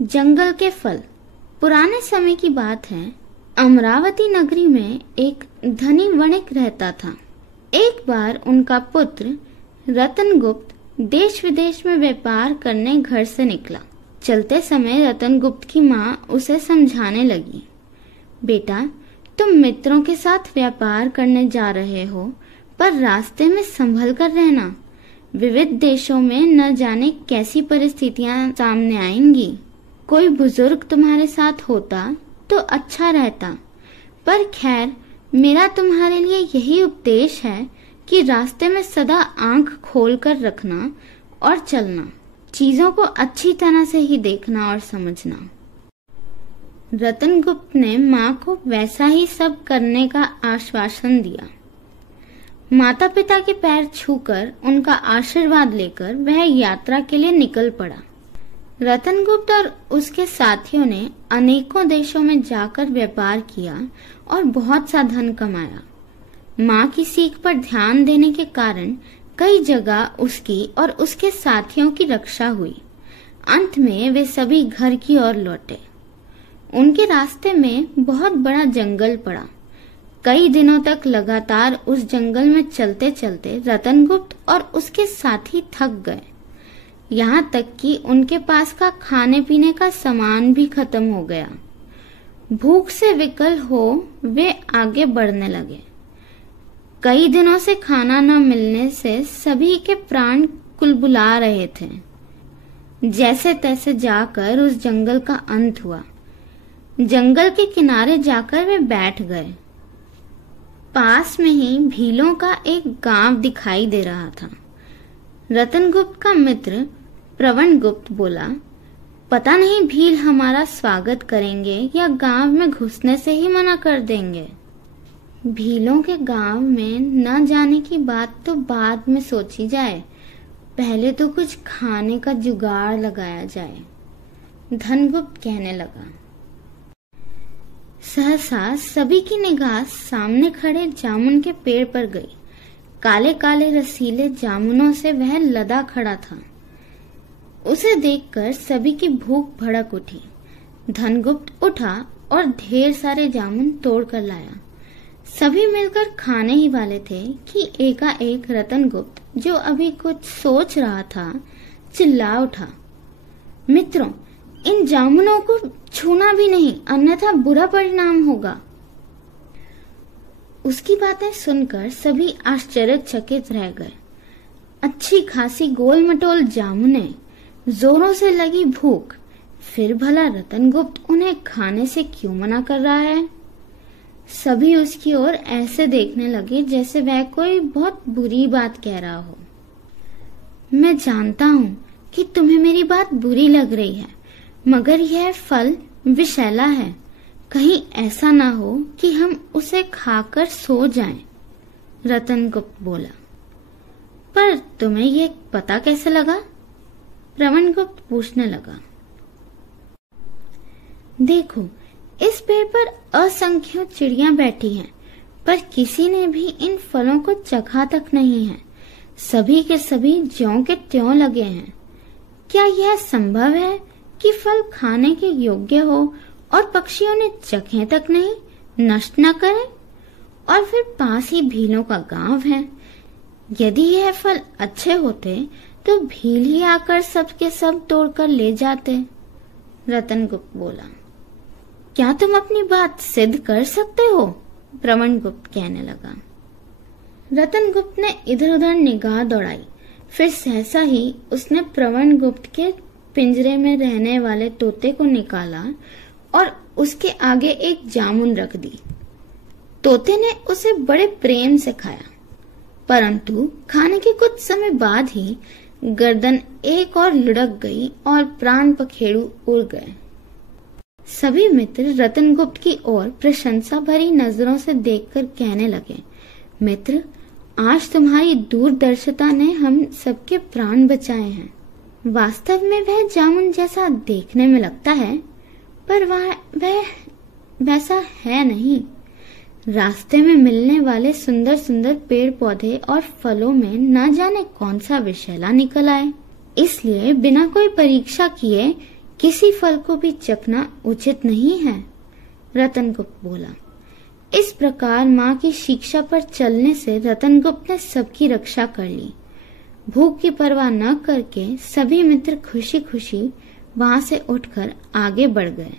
जंगल के फल। पुराने समय की बात है। अमरावती नगरी में एक धनी वणिक रहता था। एक बार उनका पुत्र रतनगुप्त देश विदेश में व्यापार करने घर से निकला। चलते समय रतनगुप्त की माँ उसे समझाने लगी, बेटा, तुम मित्रों के साथ व्यापार करने जा रहे हो, पर रास्ते में संभल कर रहना। विविध देशों में न जाने कैसी परिस्थितियां सामने आएंगी। कोई बुजुर्ग तुम्हारे साथ होता तो अच्छा रहता, पर खैर, मेरा तुम्हारे लिए यही उपदेश है कि रास्ते में सदा आंख खोल कर रखना और चलना, चीजों को अच्छी तरह से ही देखना और समझना। रतनगुप्त ने माँ को वैसा ही सब करने का आश्वासन दिया। माता पिता के पैर छूकर उनका आशीर्वाद लेकर वह यात्रा के लिए निकल पड़ा। रतनगुप्त और उसके साथियों ने अनेकों देशों में जाकर व्यापार किया और बहुत सा धन कमाया। माँ की सीख पर ध्यान देने के कारण कई जगह उसकी और उसके साथियों की रक्षा हुई। अंत में वे सभी घर की ओर लौटे। उनके रास्ते में बहुत बड़ा जंगल पड़ा। कई दिनों तक लगातार उस जंगल में चलते चलते रतनगुप्त और उसके साथी थक गए। यहाँ तक कि उनके पास का खाने पीने का सामान भी खत्म हो गया। भूख से विकल हो वे आगे बढ़ने लगे। कई दिनों से खाना न मिलने से सभी के प्राण कुलबुला रहे थे। जैसे तैसे जाकर उस जंगल का अंत हुआ। जंगल के किनारे जाकर वे बैठ गए। पास में ही भीलों का एक गांव दिखाई दे रहा था। रतनगुप्त का मित्र प्रवणगुप्त बोला, पता नहीं भील हमारा स्वागत करेंगे या गांव में घुसने से ही मना कर देंगे। भीलों के गांव में न जाने की बात तो बाद में सोची जाए, पहले तो कुछ खाने का जुगाड़ लगाया जाए, धनगुप्त कहने लगा। सहसा सभी की निगाह सामने खड़े जामुन के पेड़ पर गई। काले काले रसीले जामुनों से वह लदा खड़ा था। उसे देखकर सभी की भूख भड़क उठी। धनगुप्त उठा और ढेर सारे जामुन तोड़ कर लाया। सभी मिलकर खाने ही वाले थे कि एकाएक रतनगुप्त, जो अभी कुछ सोच रहा था, चिल्ला उठा, मित्रों, इन जामुनों को छूना भी नहीं, अन्यथा बुरा परिणाम होगा। उसकी बातें सुनकर सभी आश्चर्यचकित रह गए। अच्छी खासी गोल मटोल जामुने, जोरों से लगी भूख, फिर भला रतनगुप्त उन्हें खाने से क्यों मना कर रहा है? सभी उसकी ओर ऐसे देखने लगे जैसे वह कोई बहुत बुरी बात कह रहा हो। मैं जानता हूँ कि तुम्हें मेरी बात बुरी लग रही है, मगर यह फल विषैला है। कहीं ऐसा ना हो कि हम उसे खाकर सो जाएं, रतनगुप्त बोला। पर तुम्हें ये पता कैसे लगा? प्रवणगुप्त पूछने लगा। देखो, इस पेड़ पर असंख्य चिड़ियां बैठी हैं, पर किसी ने भी इन फलों को चखा तक नहीं है। सभी के सभी ज्यों के त्यों लगे हैं। क्या यह संभव है कि फल खाने के योग्य हो और पक्षियों ने चखें तक नहीं, नष्ट न करें? और फिर पास ही भीलों का गांव है। यदि यह फल अच्छे होते तो भील ही आकर सबके सब तोड़कर ले जाते, रतनगुप्त बोला। क्या तुम अपनी बात सिद्ध कर सकते हो? प्रवणगुप्त कहने लगा। रतनगुप्त ने इधर उधर निगाह दौड़ाई। फिर सहसा ही उसने प्रवणगुप्त के पिंजरे में रहने वाले तोते को निकाला और उसके आगे एक जामुन रख दी। तोते ने उसे बड़े प्रेम से खाया, परंतु खाने के कुछ समय बाद ही गर्दन एक और लुढ़क गई और प्राण पखेरु उड़ गए। सभी मित्र रतनगुप्त की ओर प्रशंसा भरी नजरों से देखकर कहने लगे, मित्र, आज तुम्हारी दूरदर्शिता ने हम सबके प्राण बचाए हैं। वास्तव में वह जामुन जैसा देखने में लगता है, पर वह वैसा है नहीं। रास्ते में मिलने वाले सुंदर सुंदर पेड़ पौधे और फलों में न जाने कौन सा विषैला निकल आए, इसलिए बिना कोई परीक्षा किए किसी फल को भी चखना उचित नहीं है, रतनगुप्त बोला। इस प्रकार माँ की शिक्षा पर चलने से रतनगुप्त ने सबकी रक्षा कर ली। भूख की परवाह न करके सभी मित्र खुशी खुशी वहां से उठकर आगे बढ़ गए।